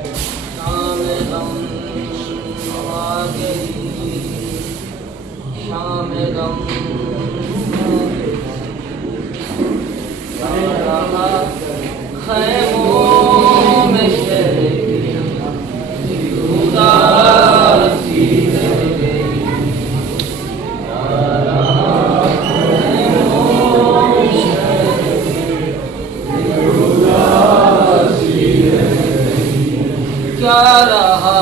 शाम गम आ गई, शाम गम रहा खैमों में शहर उदासी रह गई, खैमों में शहर उदासी रह गई। क्या रहा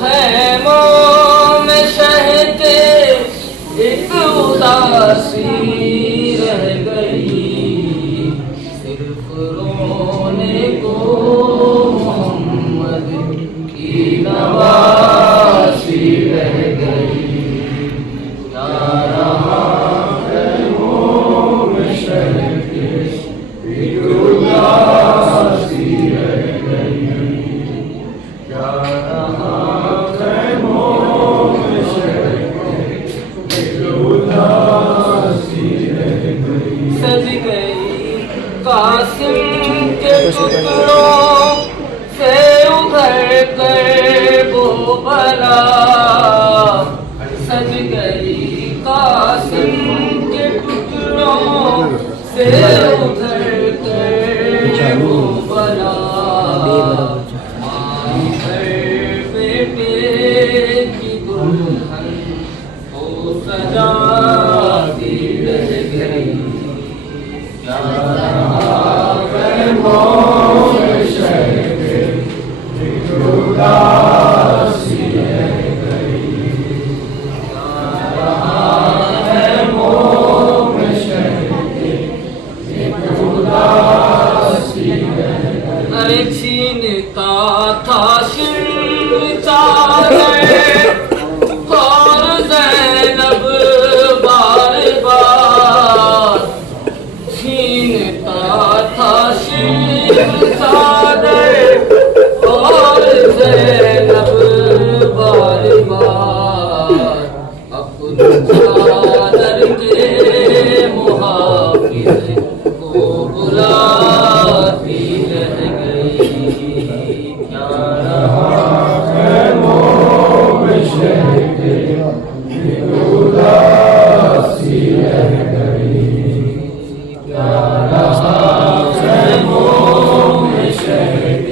खैमों में शहर एक उदासी रह गई, सिर्फ रोने को मोहम्मद की नवासी रह गई। क्या रहा खैमों में शहर एक उदासी रह गई, क्या रहा खैमों में शहर एक उदासी रह गई। सज गई कासिम के टुकड़ों से उभर कर वो बला, सज गई कासिम के टुकड़ों से उभर कर वो बला। माँ घर बेटे की दुल्हन को सजाती रह गई, क्या रहा खैमों में शहर एक उदासी रह गई, क्या रहा खैमों में शहर एक उदासी रह गई। अरे छीनता था शिर चादर और ज़ैनब बार बार, छीनता था शिर चादर और ज़ैनब बार बार, अपनी चादर के मुहाफिज को बुलाती रह गई, क्या रहा खैमों में शहर एक उदासी रह गई, क्या रहा खैमों में शहर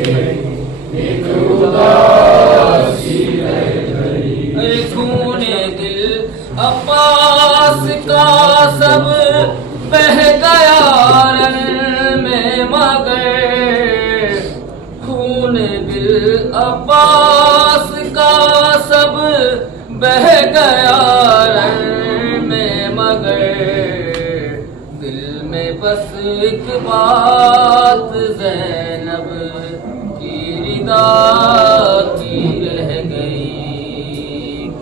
एक उदासी रह गई। खूने दिल अब्बास का सब बह गया रन में मगर, खून दिल अब्बास का सब बह गया रन में मगर, दिल में बस एक बात ज़ैनब की रिदा की रह गई,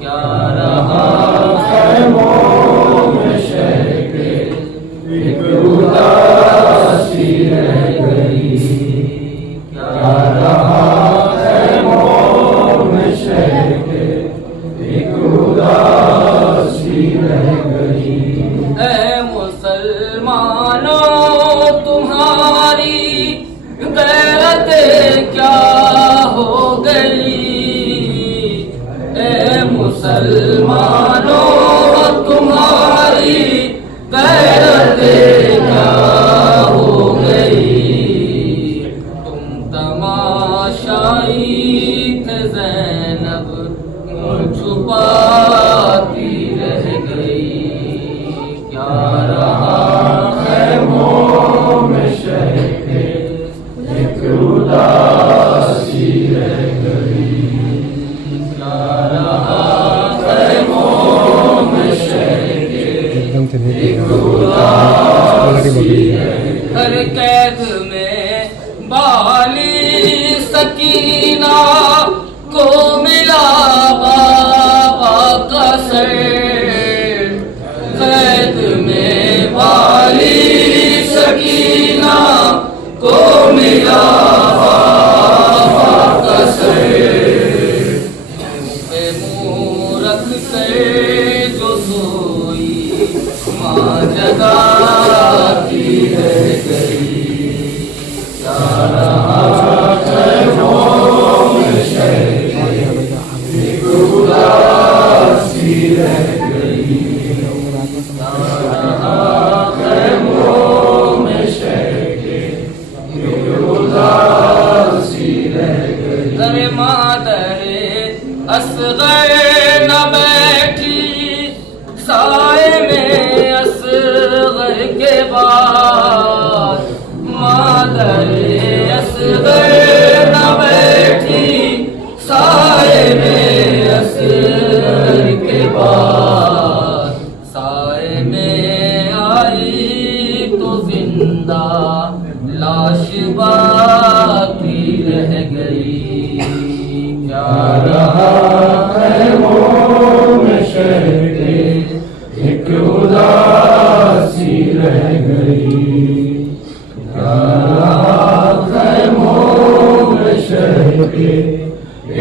क्या रहा खैमों में शहर एक उदासी रह गई, क्या रहा खैमों में शहर एक उदासी रह गई। ऐ मुसलमानों तुम्हारी गैरत क्या हो गई, ऐ मुसलमानों तुम्हारी गैरत क्या हो गई, तुम तमाशाई थे ज़ैनब मुँह छुपाती रह गई, क्या रहा खैमों में शहर एक उदासी रह गई, क्या रहा खैमों में शहर एक उदासी हर कैद में बाली सकीना को मिला बाबा का सर, कैद में बाली सकीना को मिला बाबा का सर, पे मुँह रख कर जो सोई माँ जगाती रह गई, क्या रहा खैमों रह गई। क्या रहा है मोम शहर के, एक उदासी रह गई। क्या रहा है मोम शहर के,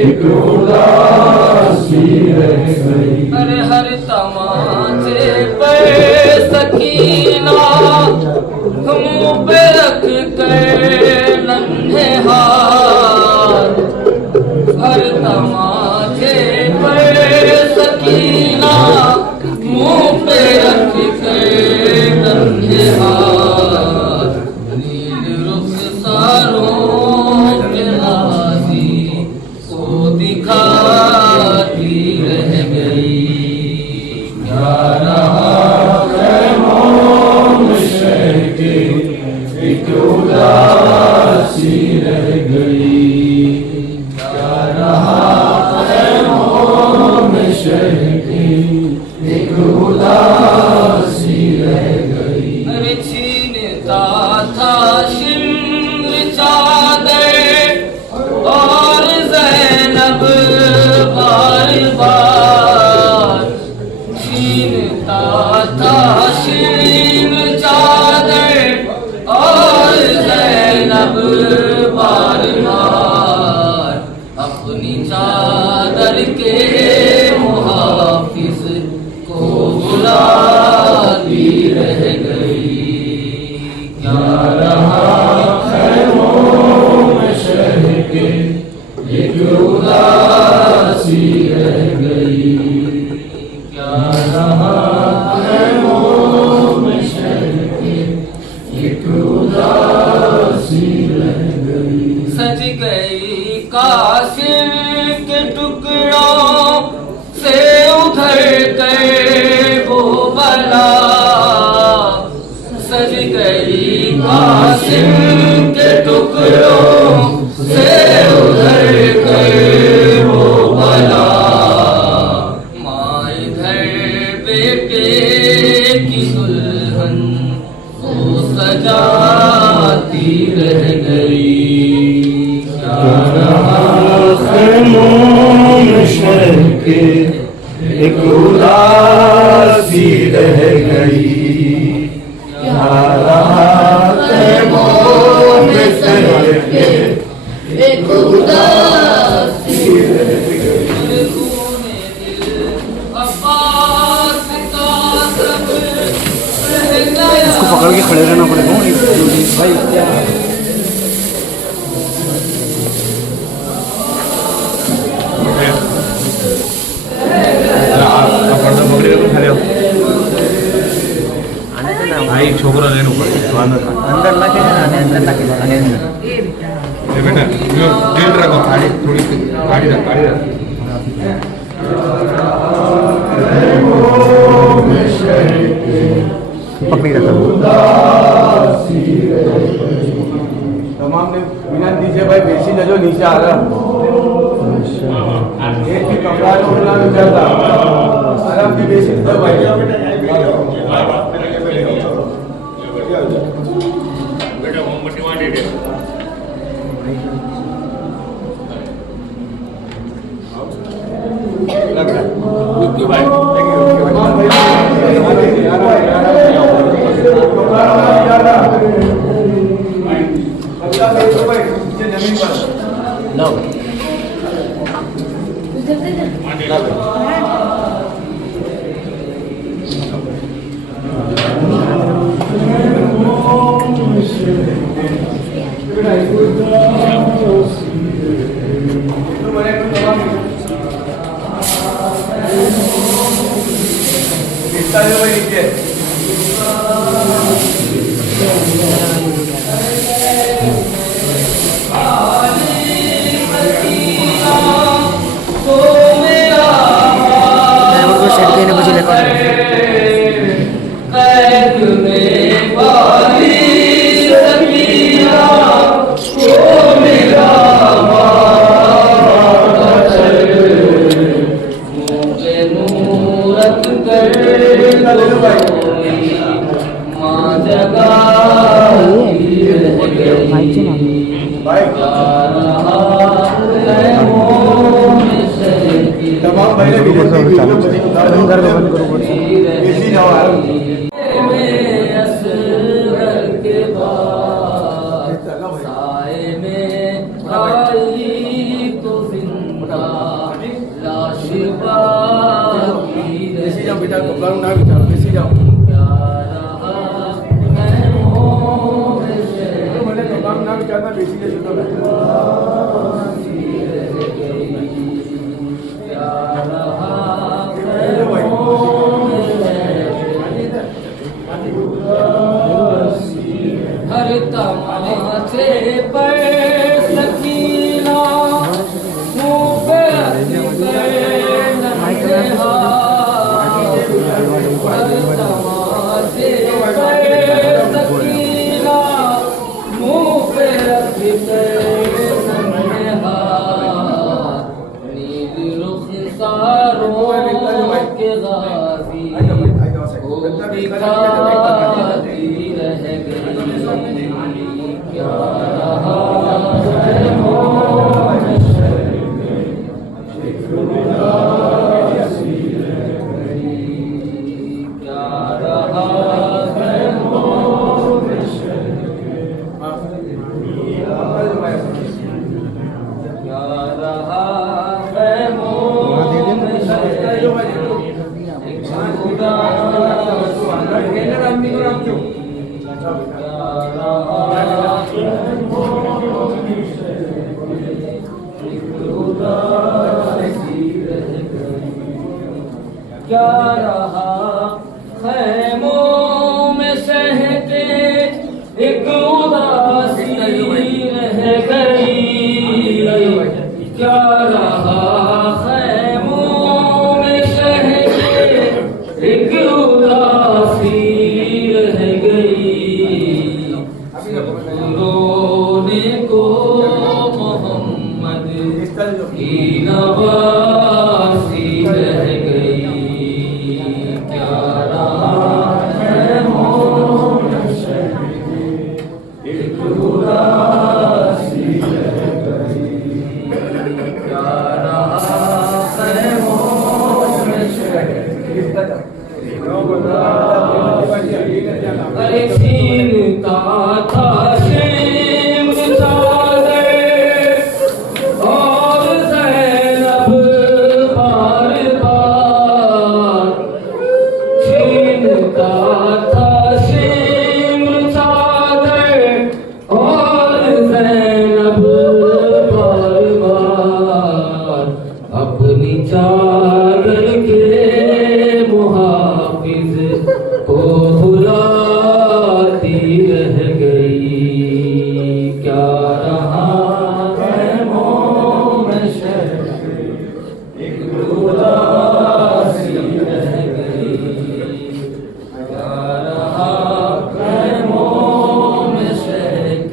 एक उदासी रह गई। अरे हर तमाचे पे सकीना मुँह पे रख कर नन्हे हाथ, हर तमाचे पे सकीना मुँह पे रख कर नन्हे हाथ। नील रुख सारों के नाज़ी को दिखाती रह गई। क्या रहा है मोम शहर के, एक उदासी रह गई। क्या रहा है मोम शहर के, एक उदासी रह गई। अरे छीनता था शिम्र चादर और ज़ैनब बार बार, छीनता था शिम्र चादर और ज़ैनब बार बार। अपनी चादर के मुहाफिज को बुलाती रह गई। क्या रहा है मोम शहर के, एक उदासी रह गई। क्या रहा है मोम शहर के, एक उदासी रह गई। सज गई कासिम के टुकड़ों से उधर कर वो बला, सज गई कासिम के टुकड़ों से उधर कर वो बला। माँ इधर बेटे की दुल्हन को सजाती रह गई। क्या रहा है मोम शहर के, एक उदासी रह गई। क्या रहा है मोम शहर के, एक उदासी रह गई। अब्बास का सब रह गया। इसको पकड़ के खड़े रहना पड़ेगा भाई। क्या भाई छोकरा लेने ऊपर अंदर लगे अंदर लगे बेटा डेट रखो गाड़ी थोड़ी गाड़ी रख पकड़ी रहता तमाम ने बिना दीजिए भाई बेसी जो नीचे आ रहा एक भी कपड़ा उड़ना नहीं चलता आराम की बेसी तो भाई बेटा मोमबत्ती वहाँ दे दे लग रहा ओके भाई जमीन पर लो भाई तमाम भाई ने विनती वीडियो बनी अंदर बंद करो बस। बेसी जाओ यार बेसी जाओ बेटा कपड़ा ना विचार बेसी जाओ मैंने कपड़ा ना विचारना बेसी ले चुका मैं हर तमाचे पर सकीना मुँह पे नन्हा हर तमाचे पर सकीना मुँह पे नन्हा नील रुख सारों के गाजी वो दिखाती रह गई क्या रहा है मोह क्या रहा है मोह क्या रहा है क्या रहा खैमों में सह के एक उदासी रह गई क्या रहा खैमों में सह के एक उदासी रह गई रोने को मोहम्मद की नवासी रह गई क्या रहा है मोह एक उदासी रह गई क्या रहा है मोह अरे छीनता था शेम चादर और ज़ैनब बार बार छीनता था शेम चादर और ज़ैनब बार बार अपनी चादर के मुहाफिज को बुलाती रह गई क्या रहा है मोह में शर्त एक उदासी रह गई क्या रहा है मोह में शर्त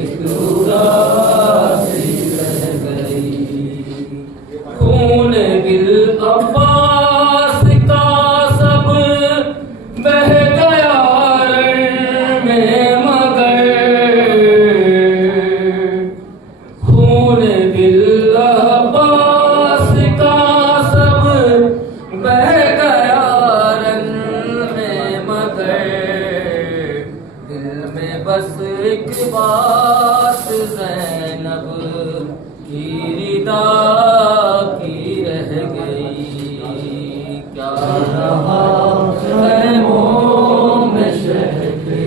एक उदासी रह गई खून दिल अब्बास का सब बह गया रण में मगर खून दिल अब्बास का सब बह गया रण में मगर दिल में बस एक बात ज़ैनब की रिदा की रह गई क्या रहा है मोह में शहके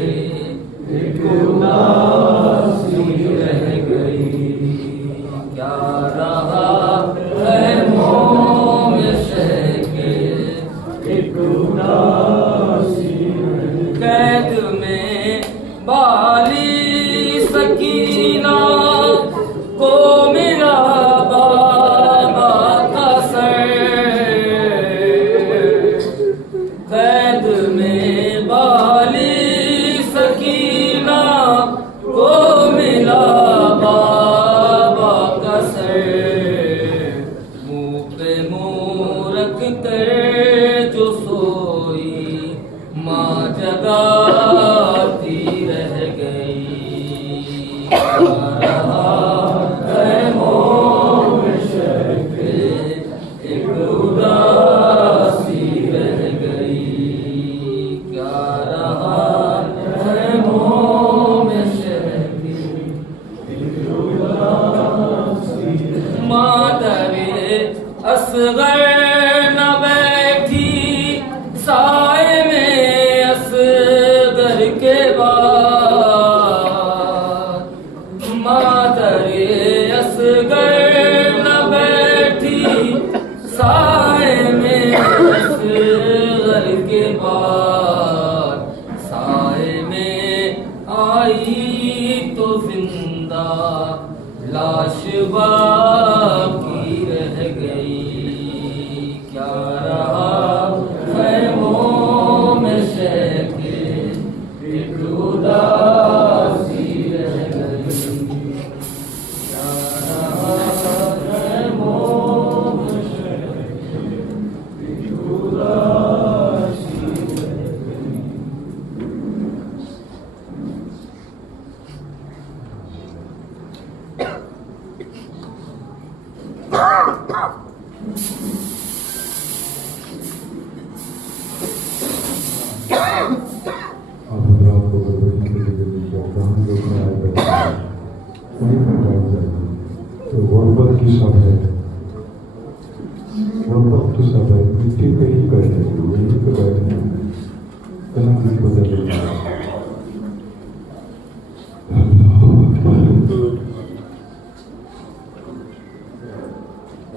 एक उदासी रह गई क्या रहा है मोह में शहके एक उदासी कैद में बाली सकीना को मिला बाबा का सर कैद में बाली सकीना को मिला बाबा का सर असगर न बैठी साए में असगर के बाद, मादरे असगर न बैठी साए में असगर के बाद, साए में आई तो जिंदा लाश बाकी रह गई। क्या रहा खैमों में शहके एक उदासी रह गई। क्या रहा खैमों में शहके एक उदासी रह गई। गुर्बत की सब है, गुर्बत की सब है, मिट्टी पे ही बैठे, यहीं पे बैठे, कलम भी बदल रहा है।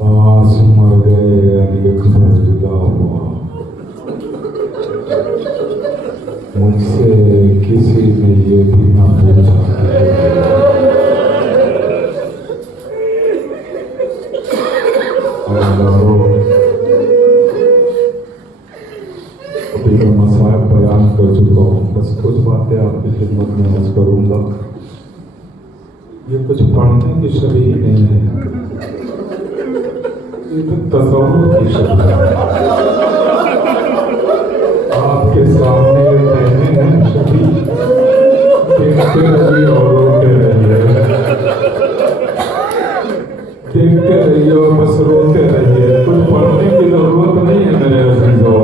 आस मर गए, अली अकबर जुदा हुआ, मुझसे किसी ने ये भी ना पूछा अभी मैं मसाइल बयान कर चुका हूँ, बस कुछ बातें आपकी खिदमत में अर्ज करूँगा। ये कुछ पढ़ने की शबीह नहीं है, ये तो तसव्वुर की शबीह है। आपके सामने ये कहने हैं शबीह, देखते रहिए और रोते रहिए, देखते रहिए और बस रोते रहिए। कुछ पढ़ने की जरूरत नहीं है मेरे अजीजों।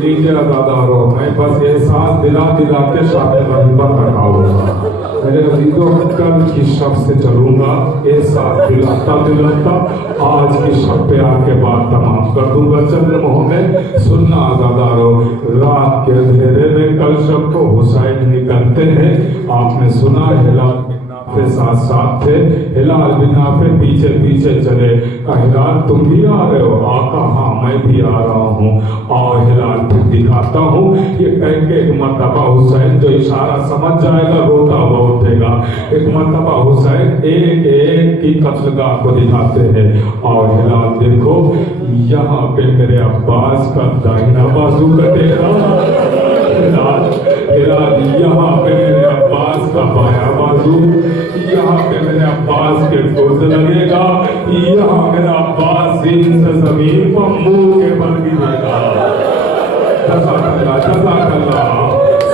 लीजिए दादारो, मैं बस एहसास दिला दिला के शामिल गरीबत रखाऊंगा। मेरे अजीजों, कल की शब से चलूंगा, एहसास दिलाता दिलाता आज की शब पे आके बात तमाम कर दूंगा। चंद्रमोह में सुनना दादारो, रात के अंधेरे में कल शब को हुसैन निकलते हैं। आपने सुना हिलाल के साथ साथ थे, हिलाल बिन नाफे पीछे पीछे चले। हिलाल तुम भी आ रहे हो? आका हाँ मैं भी आ रहा हूँ। और हिलाल फिर दिखाता हूँ। ये कह के एक मर्तबा हुसैन जो इशारा समझ जाएगा रोता हुआ उठेगा। एक मर्तबा हुसैन एक एक की कत्लगाह को दिखाते हैं। और हिलाल देखो, यहाँ पे मेरे अब्बास का दाहिना बाजू कटेगा, हिलाल यहाँ पे मेरे अब्बास का बाया बाजू, यहाँ पे मेरे अब्बास के गोद लगेगा, यहाँ मेरा अब्बास दिन से जमीन पर मुंह के बल गिरेगा। जज़ाकल्लाह।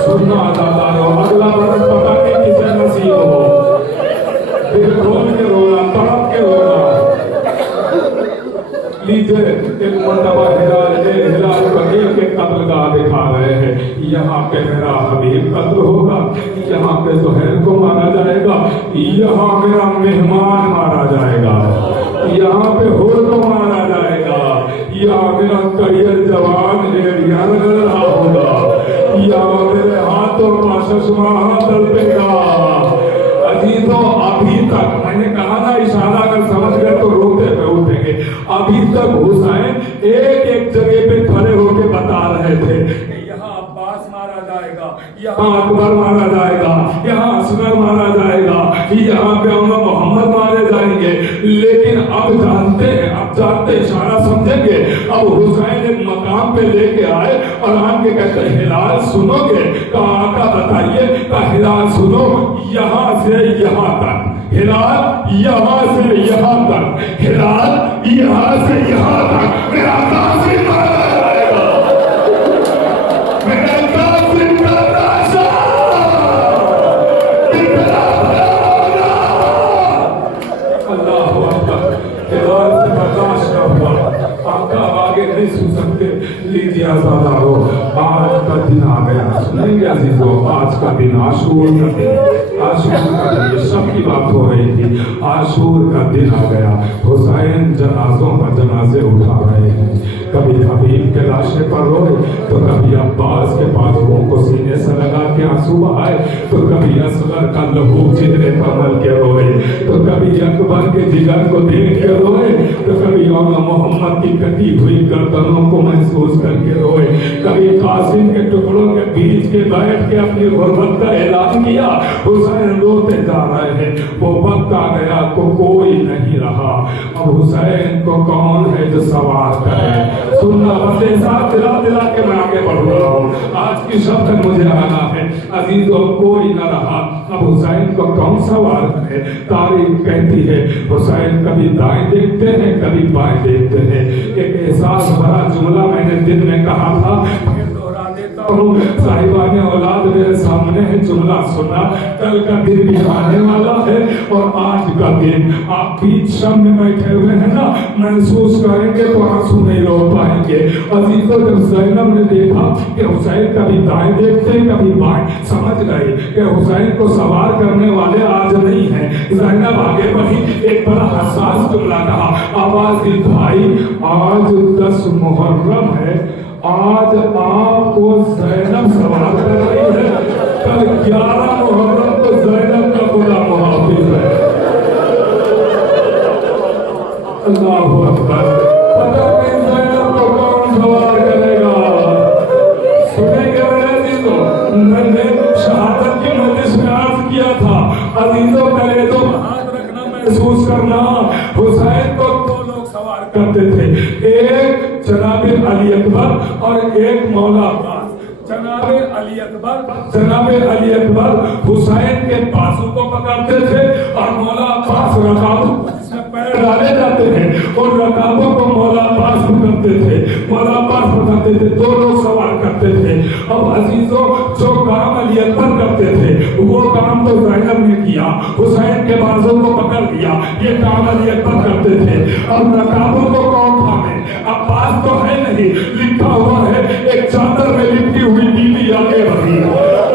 सुनना दादारो, अगला बरस पता नहीं किसे नसीब हो, दिल खोल के रोना, तड़प के रोना। लीजिए एक मर्तबा हिलाल बकील के कत्लगाह दिखा रहे हैं। यहाँ पे मेरा हबीब कत्ल होगा, यहाँ पे सुहैल को मारा जाएगा, यहाँ मेरा मेहमान मारा जाएगा, यहाँ पे हुर को मारा जाएगा, यहाँ मेरा करियर जवान एरिया लग रहा होगा, यहाँ मेरे हाथों का चश्मा तलपेगा। अजीजों, अभी तक मैंने कहा ना, इशारा अगर समझ गए तो रोते पे उठेंगे। अभी तक हुसैन एक एक जगह पे खड़े होके बता रहे थे, यहाँ अब्बास मारा जाएगा, यहाँ अकबर मारा जाएगा, यहाँ असगर मारा जाएगा, यहाँ पे मोहम्मद मारे जाएंगे। लेकिन अब जानते हैं, अब जानते इशारा समझेंगे। अब हुसैन एक मकाम पे लेके आए और आके कहते हैं हिलाल सुनोगे? कहा आका बताइए। कहा हिलाल सुनो, यहाँ से यहाँ तक, हिलाल यहाँ से यहाँ तक, हिलाल यहाँ से यहाँ तक मेरा कासिम मारा जाएगा, मेरा कासिम का लाशा बिखरा पड़ा होगा। अल्लाह अकबर। हिलाल से बर्दाश्त न हुआ, आका आगे नहीं सुन सकते। लीजिए आज़ादारो, आज का दिन आ गया। सुनेंगे अजीजों, आज का दिन आशूर का दिन, आशूर का दिन, ये सब की बात हो रही थी। आशूर का दिन दिन आ गया। हुसैन जनाजों पर जनाजे उठा रहे हैं। कभी हबीब के लाशे पर रोए तो कभी अब्बास के बाजुओं को सीने से लगा के आंसू बहाए, तो कभी असगर का लहू चेहरे पर मल के रोए, तो कभी अकबर के जिगर को देख के रोए, तो कभी औला मोहम्मद की कटी हुई गर्दनों को महसूस करके रोए, कभी कासिम के टुकड़ों के बीच के बैठ के अपनी गुर्बत का ऐलान किया। हुसैन रोते जा रहे हैं। वो वक्त आ गया को कोई नहीं रहा, अब हुसैन को कौन है जो सवार करे। सुनना बंदे साथ दिला दिला के मैं आगे बढ़ रहा हूँ। आज की शब्द मुझे आना है, अजीजों कोई न रहा, अब हुसैन को कौन सवार करे। तारीख कहती है हुसैन कभी दाएं देखते हैं कभी बाएं देखते हैं। एक एहसास भरा जुमला मैंने दिन में कहा था, साहिबाने औलाद मेरे सामने है, जुमला सुना। कल का दिन भी आने वाला है और आज का दिन आप बीच शम में बैठे हुए हैं ना, महसूस करेंगे तो आंसू नहीं रो पाएंगे। अजीजों जब ज़ैनब ने देखा कि हुसैन कभी दाएं देखते हैं कभी बाएं, समझ गए कि हुसैन को सवार करने वाले आज नहीं है। ज़ैनब आगे बढ़ी, एक बड़ा हसास जुमला कहा, आवाज दी भाई आज 10 मुहर्रम है, आज आपको ज़ैनब सवार कर रही है, कल 11 मुहर्रम तो ज़ैनब का खुदा मुहाफिज है। अल्लाहु अकबर। पता नहीं ज़ैनब को कौन सवार करेगा। सुनेंगे मेरे अजीजों, मैंने शहादत की मजलिस में अर्ज किया था, अजीजों कलेजों हाथ रखना, महसूस करना। हुसैन को 2 लोग सवार करते थे, एक जनाबे अली अकबर और एक मौला अब्बास। जनाबे अली अकबर हुसैन के बाजू को पकड़ते थे और मौला अब्बास रकाबों जिसमें पैर डाले जाते हैं और रकाबों को मौला अब्बास पकड़ते थे, मौला अब्बास पकड़ते थे, 2 लोग सवार करते थे। अब अजीजों जो काम अली अकबर करते थे वो काम तो ज़ैनब ने किया, हुसैन के बाजू को पकड़ लिया, ये काम अली अकबर करते थे। अब रकाबों को कौन थामे? अब्बास तो है नहीं, लिखा हुआ है एक चादर में लिपटी हुई बीबी आगे बढ़ी,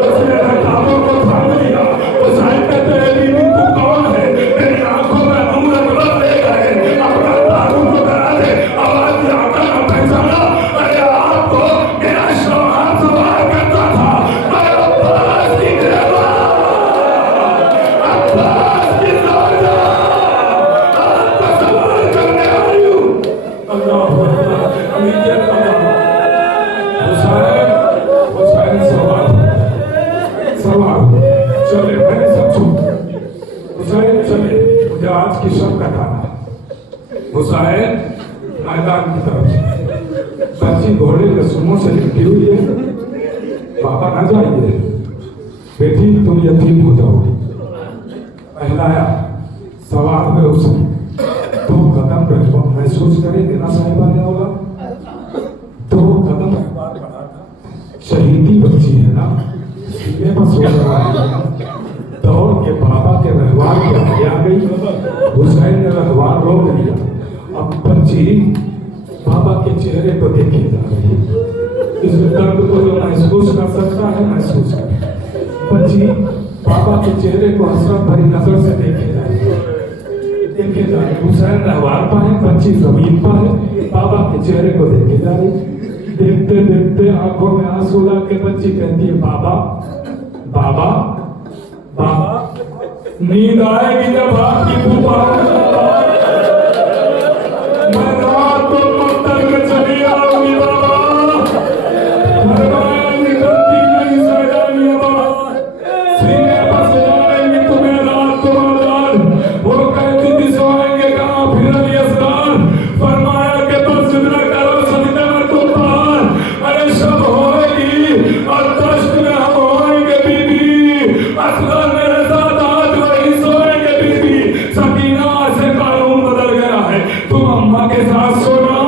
उसने रकाबों को थाम लिया। हुसैन कहते हैं बीबी तू कौन है? मेरी आंखों में उम्र बदल ले गए, अपना तारुफ को करा दे। आवाज से आकर न पहचाना, अरे आपको मेरा शौहर सवार करता था, मैं अब्बास की गिरवा, अब्बास की ज़ौजा, आपको सवार करने आई हूँ। अल्लाह चले, मैंने सब छूट हुसैन चले। मुझे आज की शब बताना। हुसैन मैदान की तरफ, बच्ची घोड़े के सुमों से लिपटी हुई है, पापा ना जाइए बेटी तुम यतीम हो जाओगी। पहलाया सवार में उसे 2 कदम रखो, महसूस करेंगे ना साहिबा ने होगा 2 कदम बढ़ा था। शहीदी बच्ची है ना, सीने पर सो रहा है, दौड़ के बाबा के रहवार के आगे आ गई। हुसैन ने रहवार रोक लिया। अब बच्ची बाबा के चेहरे को देखे जा रही है, इस दर्द को जो महसूस कर सकता है महसूस कर। बच्ची बाबा के चेहरे को हसरत भरी नजर से देखे जा रही है, देखे जा रही। हुसैन रहवार पर है, बच्ची जमीन पर है, बाबा के चेहरे को देखे जा रही। देखते देखते आंखों में आंसू ला के बच्ची कहती है बाबा बाबा बाबा। नींद आएगी जब आपकी फूफा, मैं रात को मंदिर में चली आऊंगी बाबा, सीने पर सुनाएंगे तुम्हें रात को मैदान। वो कहती थी सोएंगे कहाँ फिर अली असगान, फरमाया के बस जितना करो सजदा में तुम पार। अरे सब होएगी और दश्त में हम होएंगे बीबी, असगर मेरे साथ आज वही सोएंगे बीबी। सकीना से कानून बदल गया है, तुम अम्मा के साथ सोना,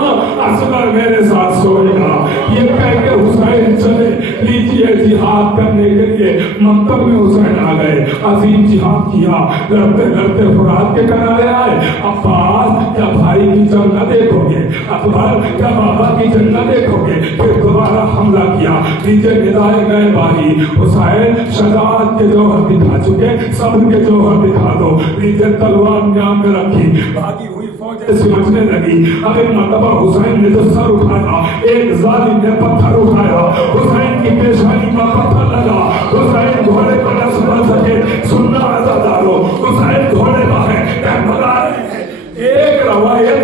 असगर मेरे साथ सोएगा। ये कह के हुसैन चले, लीजिए जिहाद करने के लिए मक्तब में हुसैन आ गए। अजीम जिहाद किया, लड़ते लड़ते फुरात के किनारे आए। अब्बास क्या भाई की जंग न देखोगे? अकबर क्या बाबा बाकी जंगा देखोगे। फिर दोबारा हमला किया, नीचे गिराए गए बारी। हुसैन शजाअत के जौहर दिखा चुके, सब्र के जौहर दिखा दो। नीचे तलवार म्यान में रखी, भागी हुई फौजें सिमटने लगी। अब एक मरतबा हुसैन ने जो सर उठाया, एक जालिम ने पत्थर उठाया, हुसैन की पेशानी पर पत्थर लगा। हुसैन घोड़े पर न संभल सके। सुनना आजादारो, हुसैन घोड़े पर है, भगा रहे हैं। एक रवायत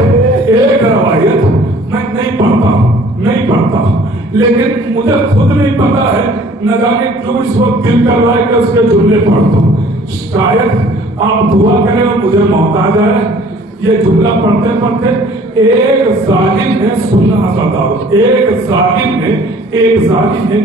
मैं नहीं पढ़ता, लेकिन मुझे खुद नहीं पता है, न जाने क्यों इस वक्त दिल कर रहा है कि उसके जुमले पढ़ दो। शायद आप दुआ करें और मुझे मौत आ जाए। ये जुमला पढ़ते पढ़ते एक जालिम ने, सुनना बताओ, एक जालिम ने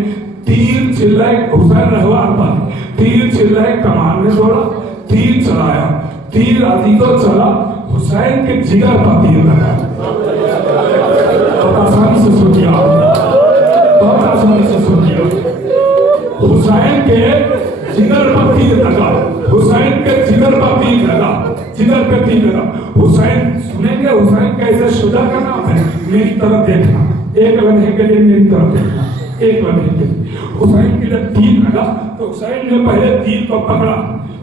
तीर चिल्लाए, हुसैन रहवार पर तीर चिल्लाए, कमान में दौड़ा, तीर चलाया, तीर अजीजों चला, हुसैन के जिगर पर तीर लगा। बहुत आसानी से सुनिए, हुसैन के जिगर पर तीर लगा, हुसैन के जिगर पर तीर लगा, जिगर पे तीर लगा। हुसैन सुनेंगे, हुसैन कैसे शुदा का नाम है, मेरी तरफ देखना, एक लम्हे के लिए मेरी तरफ देखना, एक लम्हे के लिए। हुसैन के जब तीर लगा तो हुसैन ने पहले तीर को पकड़ा,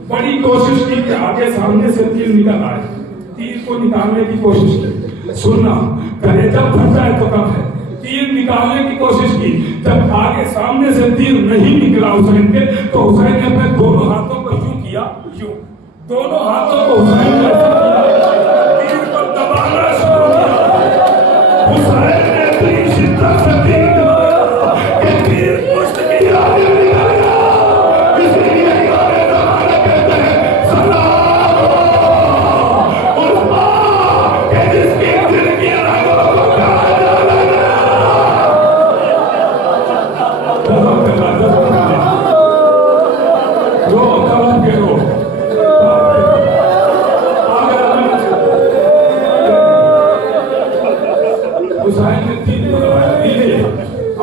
बड़ी कोशिश की कि आगे सामने से तीर निकल आए, तीर को निकालने की कोशिश की। सुनना, कलेजा फट जाए तो कम है, तीर निकालने की कोशिश की। जब आगे सामने से तीर नहीं निकला हुसैन के, तो हुसैन ने अपने दोनों हाथों को यूं किया, यूं दोनों हाथों को हुसैन ने तीर को दबाना शुरू किया। हुसैन ने अपनी शिद्दत से तीर दबाया कि तीर पुष्ट की आगे निकाला। इसीलिए गाने दबाने कहते हैं सलाम उस मां के जिसकी दिल की रगों को काट डाला गया। हुसैन ने तीर को दबाया।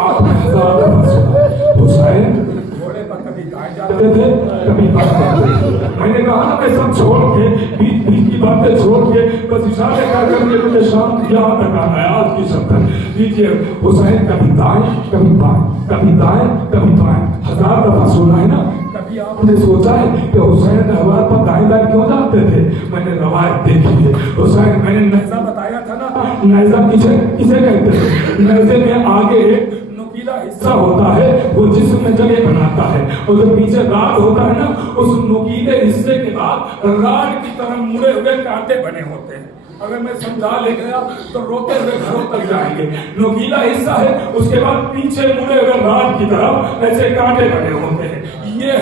आपने हजार दफा सुना, हुसैन घोड़े पर कभी गाय जाते थे, कभी मैंने कहा ना, मैं सब छोड़ के, बीच की बातें छोड़ के, बस इशारे कर करके मुझे शाम यहाँ तक आना है, आज की शब्द लीजिए। हुसैन कभी दाएं, कभी बाएं, कभी दाएं, कभी बाएं, हजार दफा सुना है ना। कभी आपने सोचा है कि हुसैन रहवार पर दाएं दाएं क्यों जाते थे? मैंने रवायत देखी है। हुसैन, मैंने नैज़ा बताया था ना, नैज़ा किसे कहते हैं? नैज़े में आगे एक नुकीला हिस्सा होता है, वो जिस्म में जगह बनाता है, और जो पीछे राड होता है ना, उस नुकीले हिस्से के बाद राड की तरह मुड़े हुए कांटे बने होते हैं। अगर मैं समझा ले गया तो रोते हुए घरों तक जाएंगे। नुकीला हिस्सा है, उसके बाद पीछे मुड़े हुए राड की तरफ ऐसे कांटे बने होते हैं। ये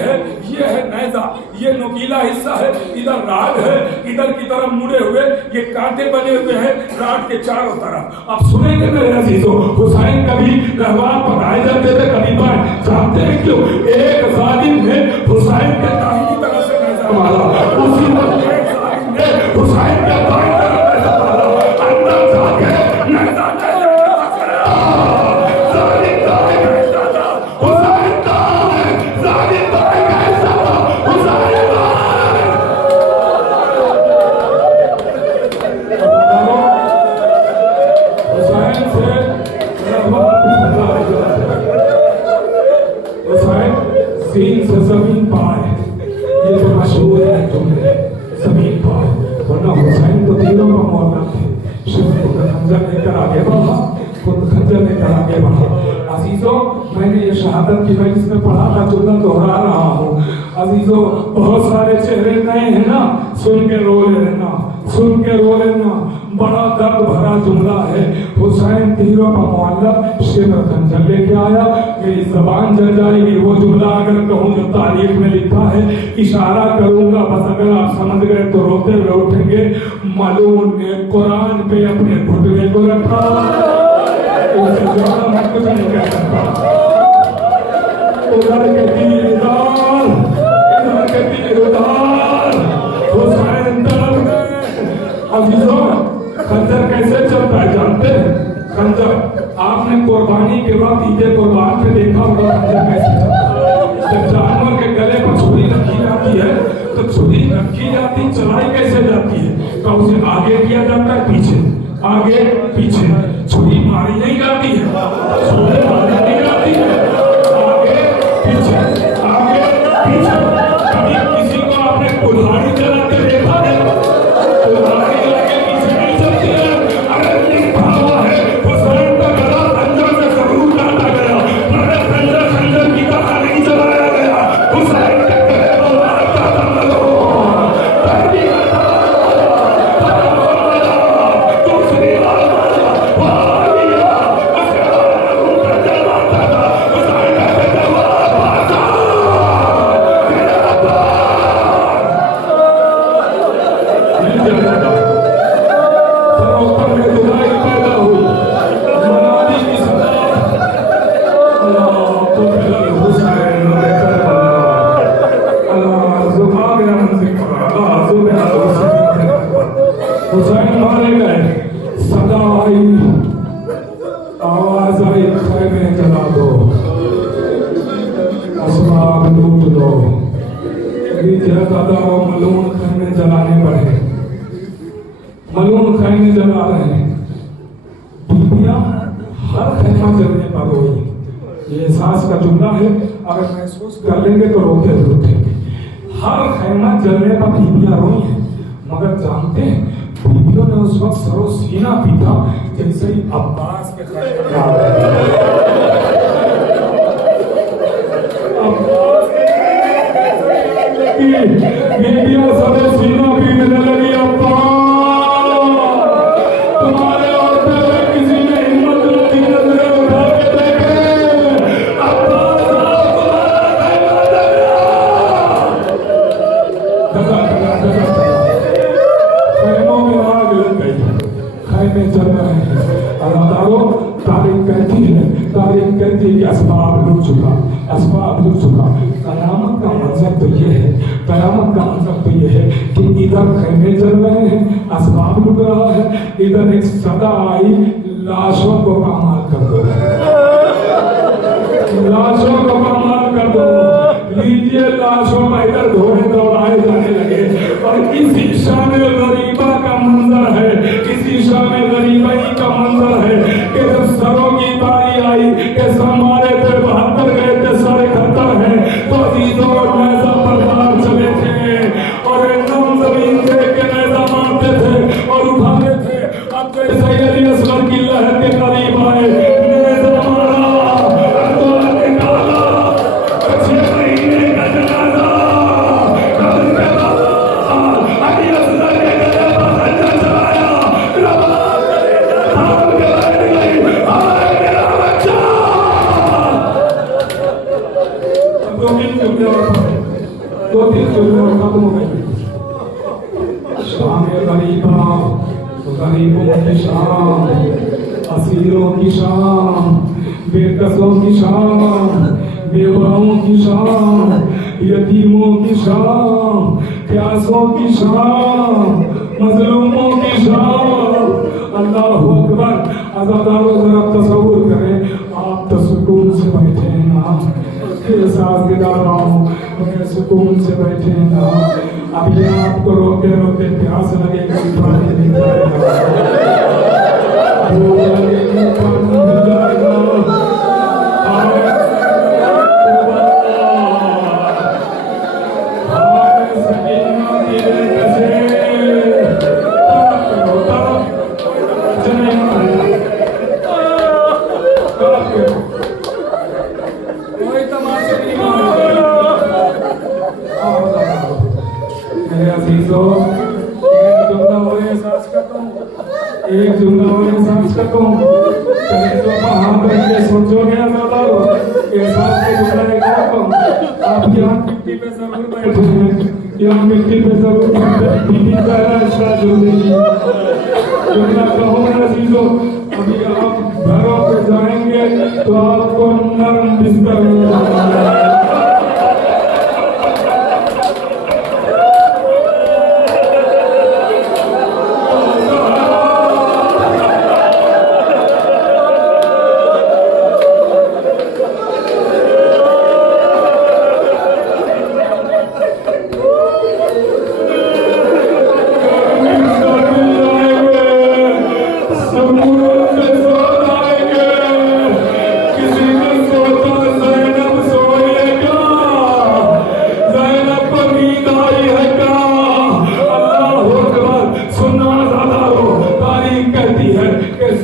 है नैज़ा, ये नुकीला हिस्सा है, इधर राड है, इधर की तरफ मुड़े हुए ये कांटे बने हुए हैं राड के चारों तरफ। अब सुनेंगे मेरे अजीजों, हुसैन कभी रहवार पर आए जाते थे, कभी बाएं। जानते हैं क्यों? एक जालिम ने हुसैन के दाहिनी तरफ से नैज़ा मारा, उसी वक्त एक जालिम ने हुसैन के बाएं तरफ नैज़ा मारा। अंदर जाके नैज़ा सीन से जमीन पाए, ये तो मशहूर है जुमले, जमीन पाए। वरना हुसैन तो तीरों का मौला थे, शिव खुद खंजर लेकर आगे बढ़ा, खुद खंजर लेकर आगे बढ़ा। अजीजों, मैंने ये शहादत की मजलिस में पढ़ा था, जुमला दोहरा रहा हूँ। अजीजों, बहुत सारे चेहरे नए हैं ना, सुन के रो लेना, सुन के रो लेना। बड़ा दर्द भरा जुमला है। हुसैन तीरों का मौला, शिव खंजर लेके आया। मेरी जबान जल जाएगी वो जुमला अगर कहूँ जो तारीख में लिखा है। इशारा करूंगा, बस अगर आप समझ गए तो रोते हुए उठेंगे। मलून ने कुरान पे अपने घुटने को रखा, उसे ज्यादा मैं कुछ नहीं कह सकता। उधर के तीरदार, इधर के तीरदार, हुसैन तरफ गए। अजीजों, खंजर कैसे चलता है जानते हैं? खंजर आपने कुर्बानी के वक्त ईद कुर्बान पे देखा होगा खंजर कैसे चलता है। जब जानवर के गले पर छुरी रखी जाती है तो छुरी रखी जाती, चलाई कैसे जाती है? तो उसे आगे किया जाता है, पीछे आगे पीछे छुरी मारी नहीं जाती है, छुरी मारी नहीं जाती है, आगे पीछे कभी किसी को आपने कुल्हाड़ी चलाते देखा है? कुल्हाड़ी लगे पीछे नहीं चलती है। अरे लिखा हुआ है हुसैन का गला खंजर से जरूर काटा गया, मगर खंजर की तरह नहीं चलाया गया। हुसैन के गले को मारता था हुसैन मारे गए, सदा आई, आवाज आई, खैमे जला दो, असबाब लूट दो। दादा मलून खैमे जलाने पड़े, मलून खैमे जला रहे हैं। बीबियां हर खैमा जलने पर रोई। ये एहसास का जुमला है, अगर महसूस कर लेंगे तो रोते रोते। हर खैमा जलने पर बीबियां रोई हैं, मगर जानते हैं बीबियों ने उस वक्त सरो सीना पीटा जैसे ही अब्बास के बीबियों सरो सीना पीटने लगी। तुम्हारे औरते में किसी ने हिम्मत न दी नजरें उठा के देखे। खैमों में आग लग गई, खैमे चल रहे हैं। अदारों तारीख कहती है कि असबाब लुट चुका। कयामत का मंजर तो ये है, कि इधर खैमे चल रहे हैं, असबाब लुट रहा है, इधर एक सदा आई, लाशों को पामाल कर दो, लाशों को पामाल कर दो। लीजिए लाशों में इधर घोड़े दौड़ाए जाने लगे। और इसी शान गरीबा का मंजर है, इसी शान गरीबाई का मंजर है कि जब सरों की बारी आई कि हमारे थे 72 गए थे 71 हैं, तो अजीजों नैज़ा बरदार चले थे और एकदम जमीन देख के नैज़ा मारते थे और उठाते थे। अब जैसे अली असगर की लहर के करीब आए, नैज़ा मारा, अर्दोला निकाला, 6 महीने का जनाजा कब्र पे डाला, अली असगर के गले पर खंजर चलाया, रबा कलेजा थाम के बैठ गई, आए मेरा बच्चा। दो तीन जुमले और खत्म हो गए। शाम गरीबा, गरीबों की शाम, असीरों की शाम, बेकसों की शाम, बेवाओं की शाम, यतीमों की शाम, प्यासों की शाम, मजलूमों की शाम। अल्लाहु अकबर। अज़ादारों जरा तसव्वुर करें, आप तो सुकून से बैठे हैं ना, सुकून से बैठे हैं ना। अभी आपको रोते रोते प्यास लगेगी, पानी मिल जाएगा, भूख लगेगी, पानी मिल जाएगा। एक जुमला और एहसास करता हूँ, हाथ रख के सोचोगे एहसास के जुमला एक करता हूँ। आप यहाँ मिट्टी पे जरूर बैठे हैं, यहाँ मिट्टी पे जरूर बीबी पहला हिस्सा जुमलेगी। जुमला कहो ना चीजों, अभी आप घरों पे जाएंगे तो आपको नरम बिस्तर मिल जाएगा।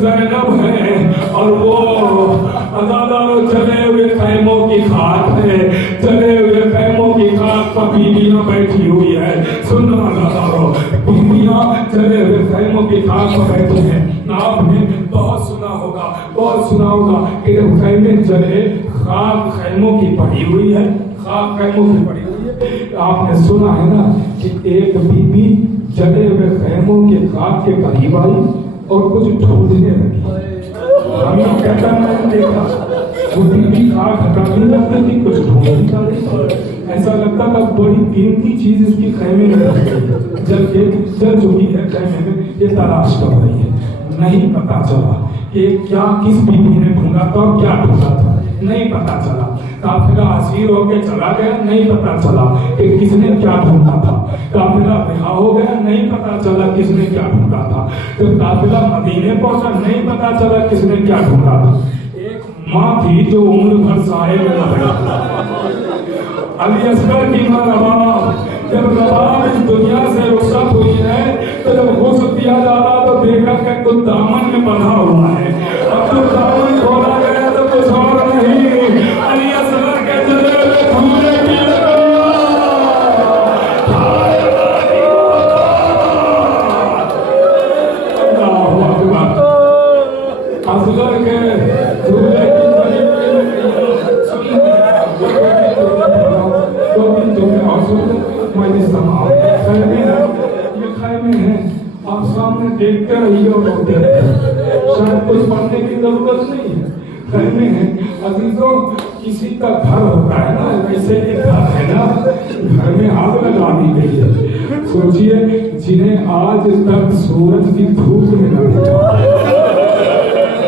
ज़ैनब है और वो अज़ादारों चले हुए खैमों की खाक है, चले हुए खैमों की खाक पर बीवियां बैठी हुई है। सुनना अज़ादारों, बीवियां चले हुए खैमों की खाक पर बैठी हैं। आपने बहुत सुना होगा कि जब खैमे चले, खाक खैमों की पड़ी हुई है, खाक खैमों की पड़ी हुई है। आपने सुना है ना कि एक बीबी जले हुए खैमों के खाक के करीब आई और कुछ ढूंढने लगी। हमने कहता मैंने देखा वो बीबी खाक हटाने लगती थी, कुछ ढूंढता नहीं। ऐसा लगता था बड़ी कीमती चीज इसकी खैमे में जल चुकी है खैमे में, ये तलाश कर रही है। नहीं पता चला कि क्या किस बीबी ने ढूंढा था और क्या ढूंढा था, नहीं पता चला। काफिला असीर होके चला गया, नहीं पता चला कि किसने क्या ढूंढा था। काफिला रिहा हो गया, नहीं पता चला किसने क्या ढूंढा था। जब काफिला मदीने पहुंचा, नहीं पता चला किसने क्या ढूंढा था। एक माँ थी जो उम्र भर साए में अली असगर की माँ रबाब, जब रबाब इस दुनिया से रुखसत हुई है तो जब गुस्ल दिया जा रहा तो देखा कि कुछ दामन में बंधा हुआ है। अब तो दामन खोला गया तो कुछ और नहीं, अली असगर के जले में धूले की असगर के धूले की आप सामने देखते रहिए और रोते रहिए, शायद कुछ पढ़ने की जरूरत नहीं है। खैमे हैं अजीजों, किसी का घर होता है ना, वैसे एक घर है ना, घर में आग लगा दी गई है। सोचिए जिन्हें आज तक सूरज की धूप में न देखा,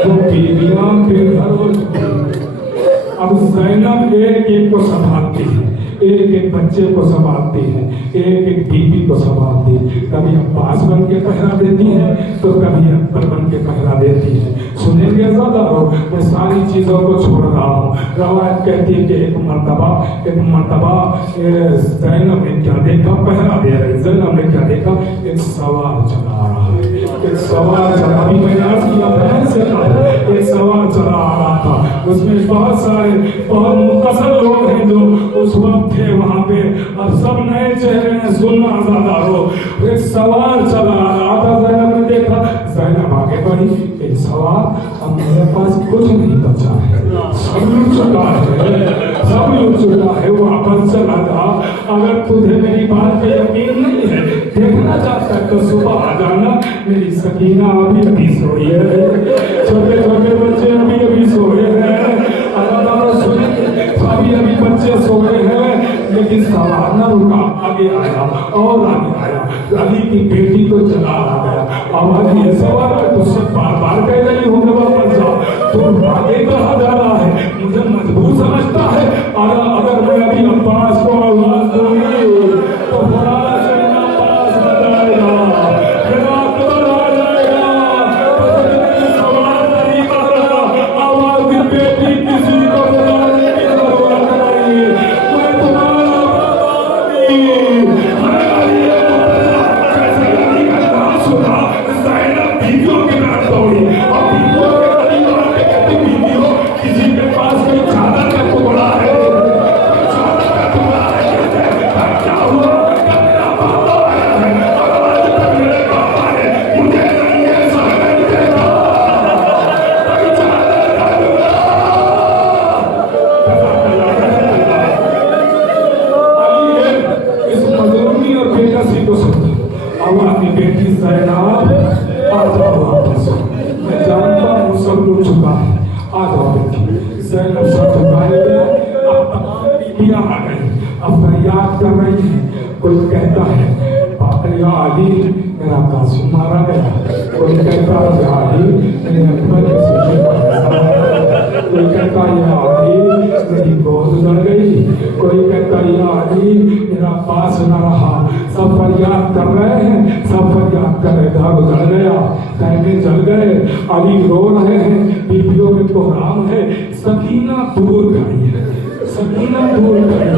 तो बीवियां बेघर हो चुकी हैं। अब ज़ैनब एक एक को संभालती है, एक एक बच्चे को संभालती है, एक एक बीबी को संभालती है। कभी अब्बास बन के पहरा देती है तो कभी अकबर बन के पहरा देती है। सुनेंगे ज़्यादा हो, मैं सारी चीज़ों को छोड़ रहा हूँ। रवायत कहती है कि एक मर्तबा ज़ैनब ने क्या देखा, पहरा दे रही ज़ैनब ने क्या देखा, एक सवार चला आ रहा है, एक सवार चला, अभी मैंने आज किया बहन से कहा, एक सवार चला आ रहा था। उसमें बहुत सारे बहुत मुख्तसर लोग हैं जो उस वक्त थे वहां पे, अब सब नए चेहरे हैं। सुनना आज़ादारो, एक सवार चला आ रहा था, ज़ैनब ने देखा, ज़ैनब आगे बढ़ी, एक सवार, अब मेरे पास कुछ नहीं बचा है, सब लुट चुका है, वापस चला जा। अगर तुझे मेरी बात पे यकीन नहीं है, देखना चाहता है तो सुबह आ जाना। मेरी सकीना अभी सोई है, छोटे छोटे बच्चे अभी सोए हैं, अभी बच्चे सोए हैं, लेकिन सवार न रुका, आगे आया और आगे आया, अली की बेटी को चला आ गया। आवाज ये सवाल है, तुझसे बार बार कह रही हूँ वापस जा, तुम आगे कहा जा रहा है, मुझे मजबूर समझता है। अगर मैं अभी अब्बास को आवाज दूंगी तो फराज अब्बास बताएगा, फिर अकबर आ जाएगा, सवाल नहीं कर रहा, आवाज की बेटी किसी को बुलाने की जरूरत नहीं, मैं तुम्हारा सुना। ज़ैनब बीवियों के नाम दौड़ी और बीवियों के करीब आके कहती, बीवियों किसी के पास कोई चादर का टुकड़ा है, चादर का टुकड़ा है, क्या हुआ? मेरा बाबा आया है और आज तक मेरे बाबा है, मुझे नहीं है सहन देगा, चादर का टुकड़ा। इस मजलूमी और बेकसी को समझा। अब आपकी बेटी ज़ैनब आ जाओ वापस, मैं जानता हूँ सब लोग चुका है, आ जाओ बेटी। ज़ैनब सब चुकाए गए, अब तमाम बीवियां आ गई, अब फरियाद कर रही है। कोई कहता है या अली मेरा कासिम मारा गया, कोई कहता है या अली मेरे अकबर के सीने पर ऐसा है, कोई कहता है या अली मेरी गोद जल गई, कोई कहता है या अली मेरा पास न रहा। सब फरियाद कर रहे हैं, सब फरियाद कर रहे, घर जल गया, खैमे जल गए, अली रो रहे हैं, बीवियों में कोहराम है। सकीना दूर गई है, सकीना दूर गई है।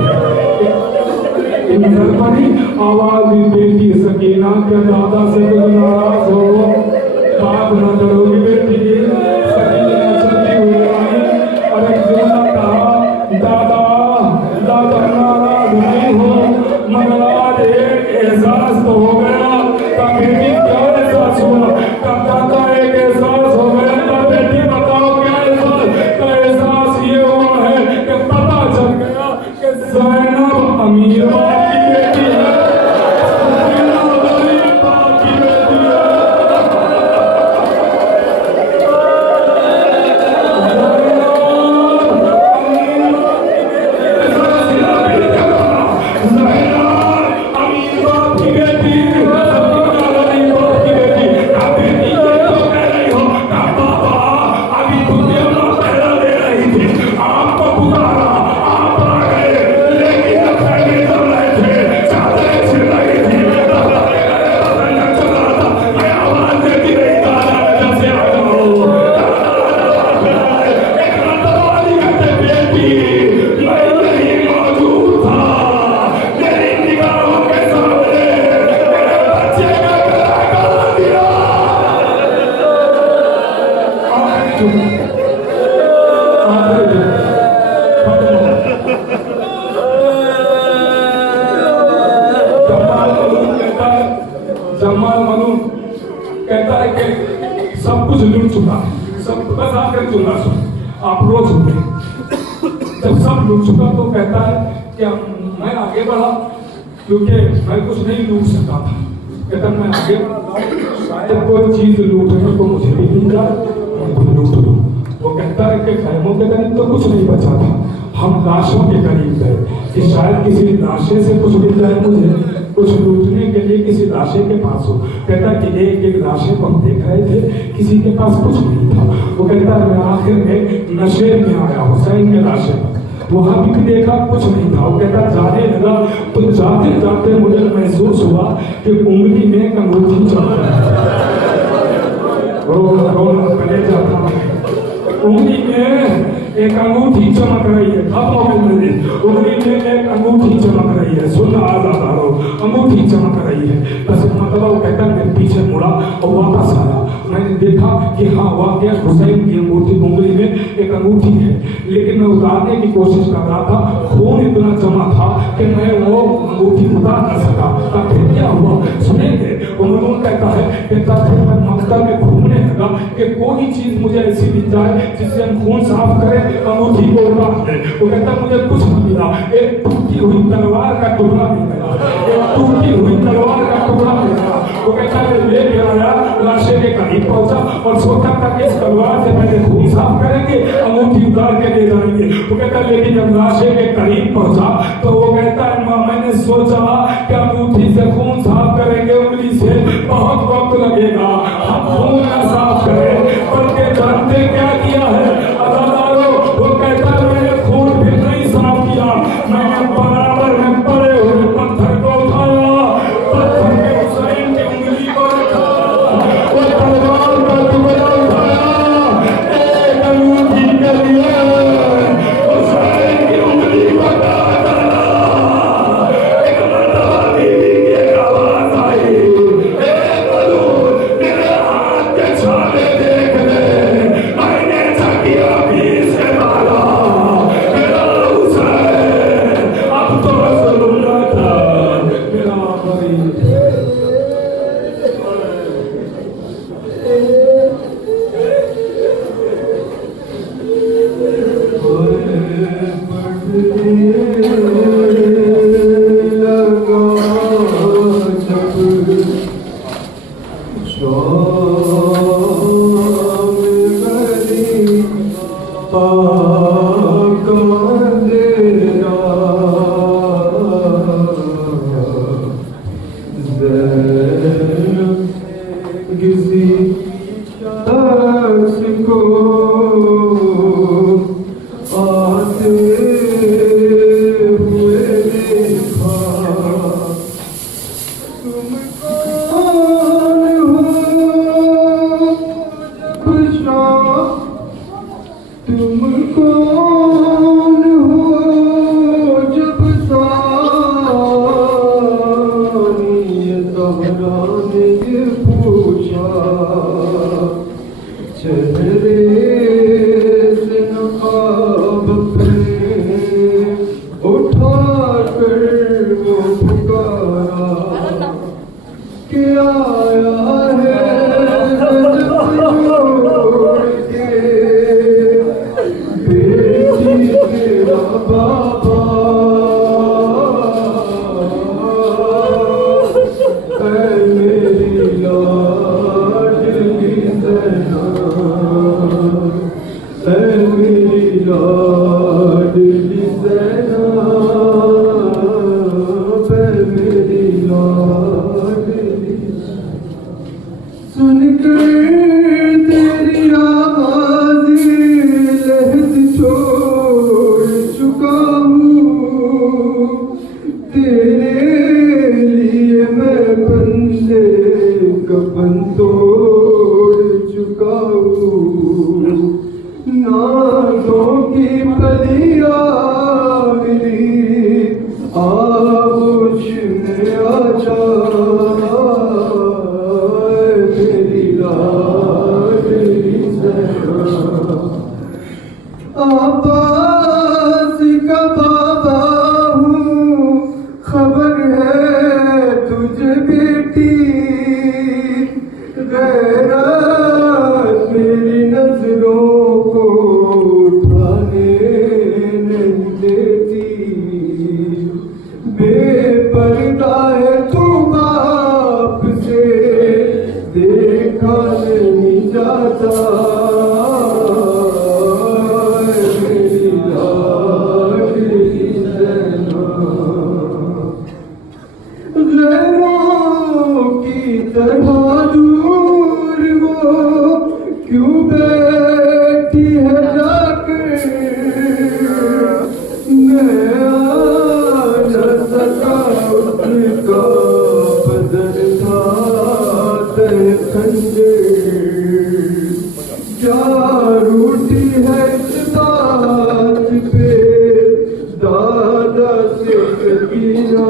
आवाज भी बेटी सकीना के दादा से नाराज हो, बात न करोगी बेटी। कहता है कि सब कुछ लूट चुका है, सब बस आकर चुना आप रोज चुके। जब सब लूट चुका तो कहता है कि मैं आगे बढ़ा क्योंकि मैं कुछ नहीं लूट सकता था। कहता मैं आगे बढ़ा शायद कोई चीज लूटने को मुझे भी मिल जाए, मैं भी लूट लूं। वो कहता है कि खैमों के करीब तो कुछ नहीं बचा था, हम लाशों के करीब गए कि शायद किसी लाशे से कुछ मिल जाए, मुझे कुछ लूटने के लिए किसी लाशे के पास हो। कहता कि एक एक लाशे को हम देख रहे थे, किसी के पास कुछ नहीं था। वो कहता है मैं आखिर में नशे में आया हुसैन के लाशे पर, वहां भी देखा कुछ नहीं था। वो कहता जाने लगा तो जाते जाते मुझे महसूस हुआ कि उंगली में एक अंगूठी चमक उंगली में एक अंगूठी चमक रही है। उंगली में एक अंगूठी चमक रही है। सुन आजाद आरो, अंगूठी चमक रही है। बस मतलब वो कहता मैं पीछे मुड़ा और वापस आया। मैंने देखा कि हाँ वाकई हुसैन की अंगूठी उंगली में एक अंगूठी है, लेकिन मैं उतारने की कोशिश कर रहा था। खून इतना जमा था कि मैं वो अंगूठी उतार न सका। तब फिर क्या हुआ सुनेंगे। उन्होंने कहता है कि तब फिर मैं मक्का में घूमने लगा कि कोई चीज मुझे ऐसी मिल जाए जिससे हम खून साफ करें, अंगूठी को उतार दें। वो कहता मुझे कुछ नहीं मिला, एक टूटी हुई तलवार का टुकड़ा मिल गया, एक टूटी हुई तलवार का टुकड़ा मिल गया। वो कहता है लेके आया, लाशे के करीब पहुंचा और सोचा था कि इस तलवार से पहले खून साफ करेंगे, अंगूठी उतार के ले जाएंगे। वो कहता लेकिन जब लाशे के करीब पहुंचा तो वो कहता है मां मैंने सोचा कि अंगूठी से खून साफ करेंगे, उंगली से बहुत वक्त लगेगा, हम खून ना साफ करें। बल्कि जानते क्या किया है अदादारो, वो कहता है मैंने खून भी नहीं साफ किया, मैंने बराबर में पड़े हुए पत्थर को उठाया, पत्थर के हुसैन की उंगली को रखा, वो तलवार का टुकड़ा उठाया, एक अंगूठी के लिए हुसैन की उंगली को काटा। एक मरतबा बीवी की एक आवाज आई, एक बलून मेरे हाथ के छाले देख ले, मैंने झकिया भी से मारा, मेरा हुसैन अब तो रसूलुल्लाह था मेरा मरीज। किसी शख्स को आते हुए देखा, तुम कौन हो जब शाम, तुम कौन हो जब सानी, ये तहरा ने ये पूछा, चेहरे से नकाब पे उठा कर वो पुकारा कि आया है जोड़ के बेटी तेरा बाबा, ऐ मेरी लाडली ज़ैना, ऐ मेरी लाडली ज़ैना, ऐ मेरी लाडली। सुन कर तेरी आवाज़ लहज़ छोड़ चुका हूँ, तेरे लिए मैं बंदे कफन तोड़ चुका हूँ, नाज़ों की पलिया मिली आगोश में आजा, मेरी गैरत मेरी नजरों को उठाने नहीं देती, बेपर्दा है तू बाप से देखा नहीं जाता, मेरी लाडली ज़ैनब। गैरों की तरह दूर वो क्यों बैठी है जाकर, मैं आ न सका उसका बदन था तह खंजर, क्या रूठी है इस बात पे दादा से सकीना,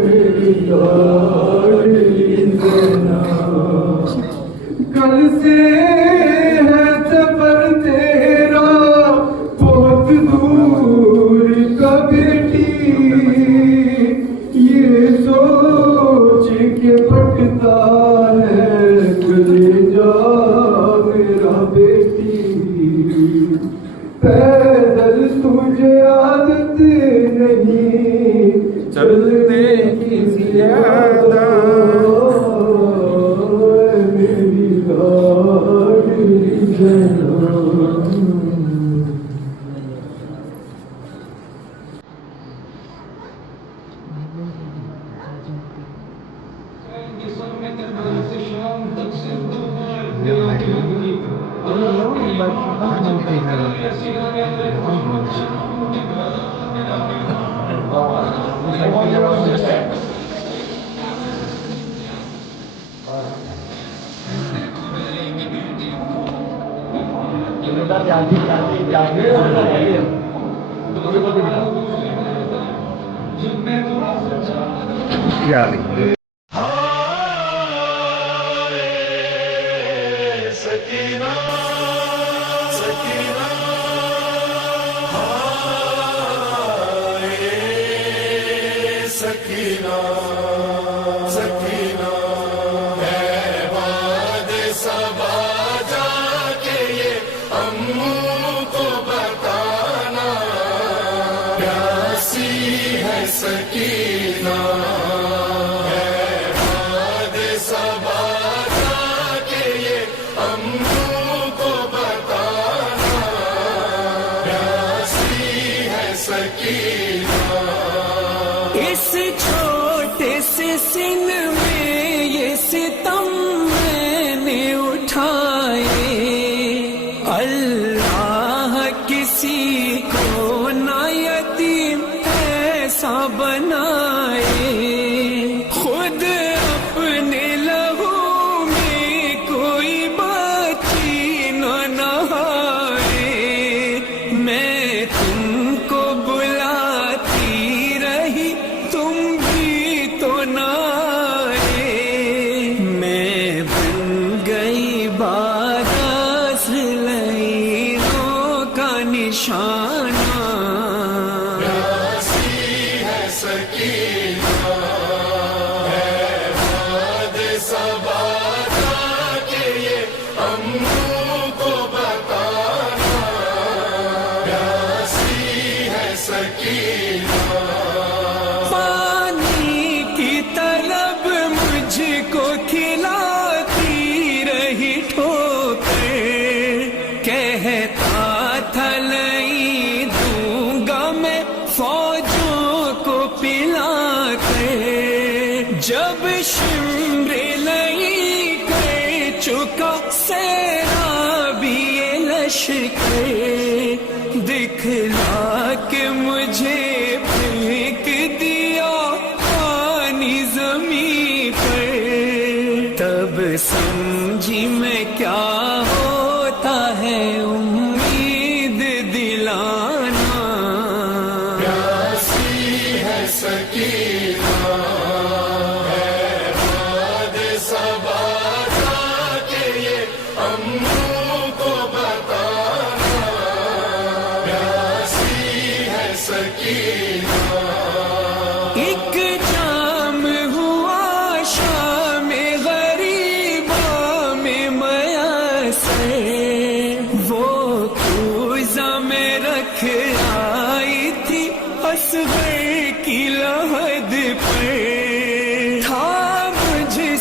मेरी लाडली ज़ैनब। कल से है सफर तेरा बहुत दूर का बेटी, ये सोच के फटता है कलेजा मेरा बेटी, पैदल तुझे आदत नहीं चलने की ज़्यादा, मेरी लाडली ज़ैनब। यार सकीना सकीना सकीना सकीना बाद सबा जाके ये अम्मू को बताना, प्यासी है सकीना, बाद सबा जाके ये अम्मू को बताना, प्यासी है सकीना। इस छोटे से सिन में ये सितम मैंने उठाए, अल्लाह किसी को ना यतीम ऐसा बनाए, खुद अपने लहू में कोई बच्ची न नहाए, मैं तुमको बुलाती रही तुम भी तो ना आए, मैं बन गई बारस लईलों का निशाना, प्यासी है सकीना, बाद सबा जाके ये अम्मू को बताना, प्यासी है सकीना। पानी की तलब मुझको खिलाती रही ठोकर, कहता था नहीं दूंगा मैं फौजों को पिला कर, जब शिमरे नहीं कर चुका सैराबी ये लश्कर, दिखला के मुझे फेंक दिया पानी जमीन पर, तब समझी मैं क्या होता है उम्मीद दिलाना, प्यासी है सकीना, बाद सबा जाके ये अम्मू को बताना, प्यासी है सकीना। एक जाम हुआ शाम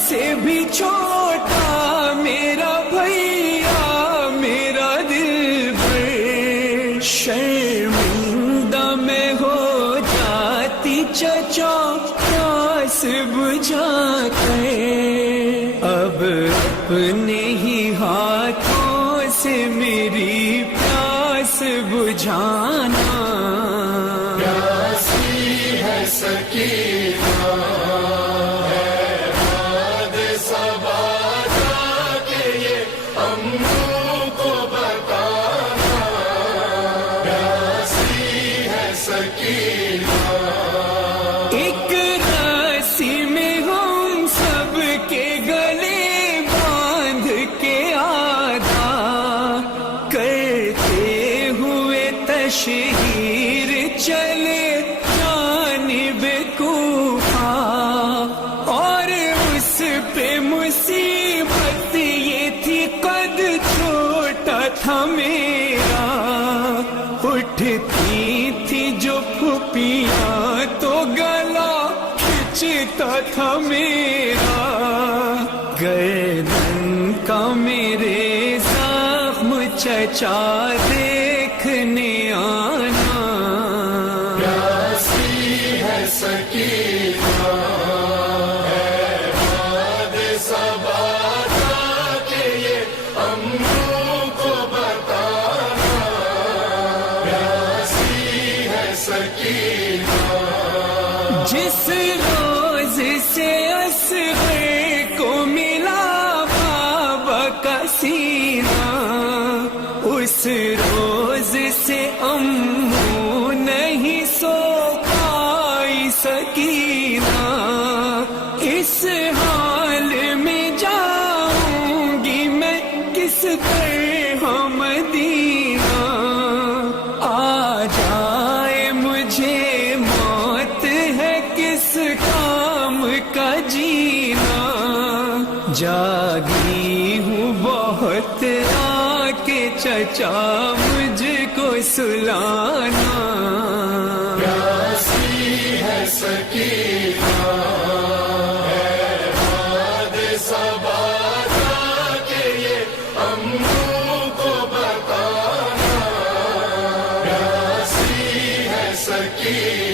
से भी छोटा मेरा भैया मेरा दिलबर, शर्मिंदा मैं हो जाती चचा प्यास बुझा कर, अब अपने ही हाथों से मेरी प्यास बुझाना। प्यासी है सकीना है बाद सबा जाके ये अम्मू को बताना। प्यासी है सकीना एक रस्सी में हम सब के गले बांध के आधा करते हुए तशहीर चले जानिब कूफा, और उस पे मुसीबत ये थी कद छोटा था मेरा, उठती थी जो फुपियां तो गला खिंचता था मेरा, गर्दन का मेरे जख्म चचा देखने आना। प्यासी है सकीना है बाद सबा जाके ये अम्मू को बताना। प्यासी है सकीना जिस रोज से असग़र को मिला बाबा का सीना, उस रोज से अम्मू नहीं सो पाई सकीना। इस हाल में जाऊंगी मैं किस तरह मदीना, आ जाए मुझे मौत है किस काम का जीना, जागी हूँ बहुत आके चचा मुझको सुलाना। प्यासी है सकीना है बाद सबा जाके ये अम्मू को बताना। प्यासी है सकीना